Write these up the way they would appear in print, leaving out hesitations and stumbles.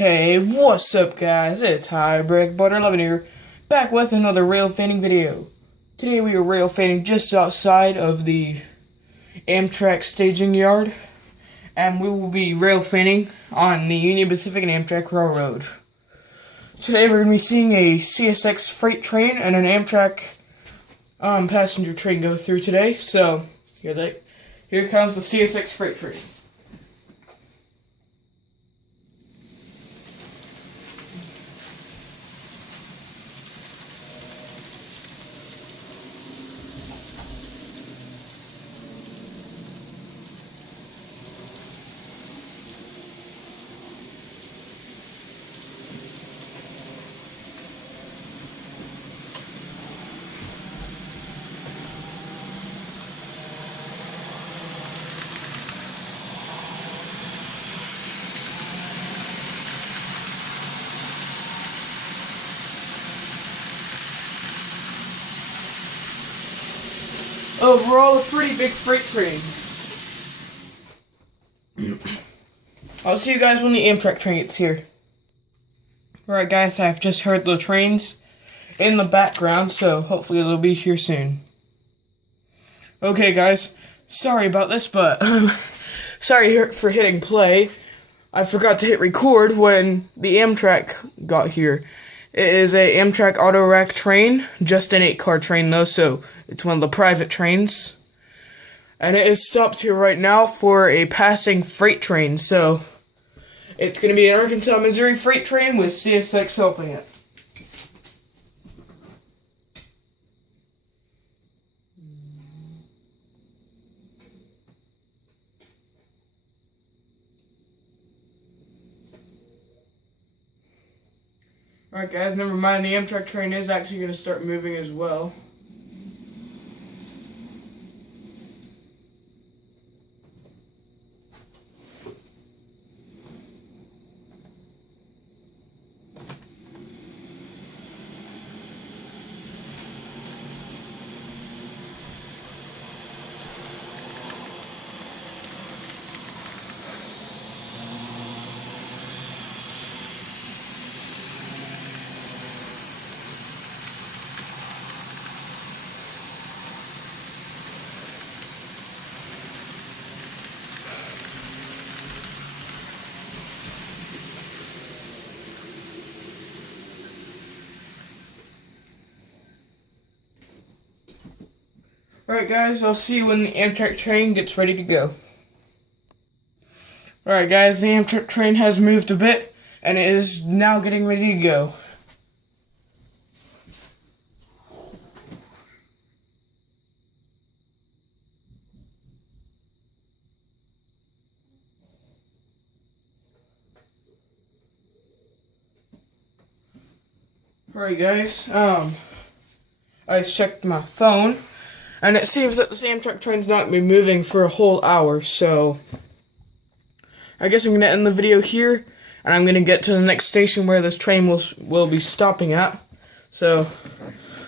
Hey, what's up guys? It's Butter11 here, back with another Railfanning video. Today we are Railfanning just outside of the Amtrak staging yard, and we will be Railfanning on the Union Pacific and Amtrak Railroad. Today we're going to be seeing a CSX freight train and an Amtrak passenger train go through today. So, here comes the CSX freight train. Overall, a pretty big freight train. I'll see you guys when the Amtrak train gets here. Alright guys, I've just heard the trains in the background, so hopefully it'll be here soon. Okay guys, sorry about this, but sorry for hitting play. I forgot to hit record when the Amtrak got here. It is a Amtrak auto rack train, just an 8-car train though, so it's one of the private trains. And it is stopped here right now for a passing freight train, so it's going to be an Arkansas, Missouri freight train with CSX helping it. Alright guys, never mind, the Amtrak train is actually going to start moving as well. Alright guys, I'll see you when the Amtrak train gets ready to go. Alright guys, the Amtrak train has moved a bit, and it is now getting ready to go. Alright guys, I checked my phone, and it seems that the Amtrak train's not going to be moving for a whole hour, so I guess I'm going to end the video here, and I'm going to get to the next station where this train will be stopping at. So,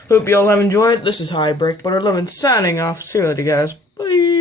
hope you all have enjoyed. This is Butter11 signing off. See you later, guys. Bye.